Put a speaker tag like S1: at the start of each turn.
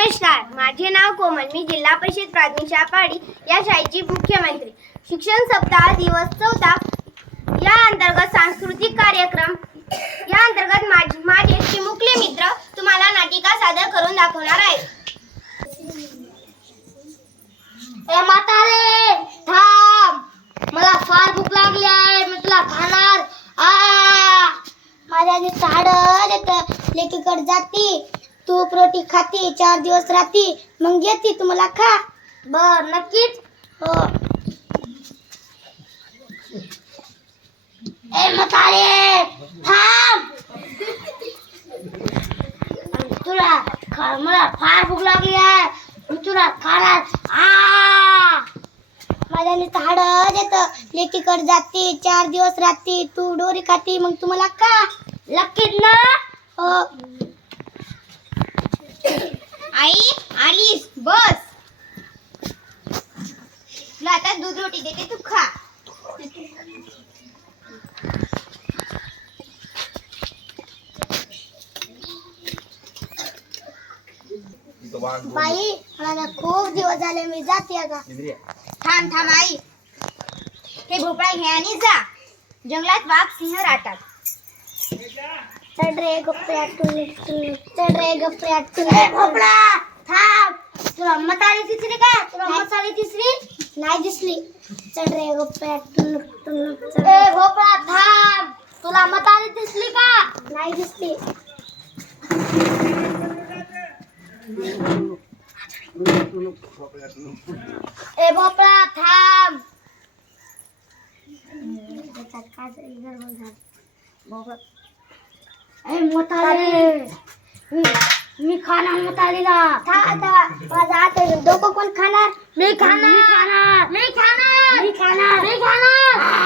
S1: नमस्कार माझे नाव कोमल. मी जिल्हा परिषद प्राथमिक शाळा पाडी या शाळेची मुख्यमंत्री. शिक्षण सप्ताह दिवस चौथा या अंतर्गत सांस्कृतिक कार्यक्रम. या अंतर्गत माझे माझे चिमुकले मित्र तुम्हाला नाटिका सादर करून दाखवणार आहेत.
S2: ए म्हातारे थांब. मला फार भूक लागली आहे. मी तुला खाणार. आ. माझ्या झाड लेकीकडे जाती. तू रोटी खाती चार दिवस राहती मग येते तू मला खा. बर नक्कीच. हो. ए म्हातारे थांब. तुला खा मला फार भूक लागली आहे. मी तुला खाणार आ! माझ्याने झाड येत लेकीकडे जाते चार दिवस राहते तू डोरी खाती मग तुम्हाला का लकीत ना. हो.
S1: आई आलीस बस. तुला आता दूध रोटी देते तू खा.
S2: बाई मला खूप दिवस झाले मी जाते आता
S1: थांब थांब आई. हे भोपळा घे आणि जा. जंगलात वाघ सिंह राहतात.
S2: चढ रे गप्प्या टुन टुन चढ रे गप्प्या टुन ए भोपळा थांब तुला मसाली दिसली का तुला मसाली दिसली नाही दिसली चढ रे गप्प्या टुन टुन ए भोपळा थांब तुला मसाली दिसली का नाही दिसली ए भोपळा थांब त्याच्यात काय तरी गडबड झाली भोपळा ए मोठाले मी खाणार मोतारीला माझा आता डोकं कोण खाणार? मी खाणार. मी खाणार. मी खाणार. मी खाणार.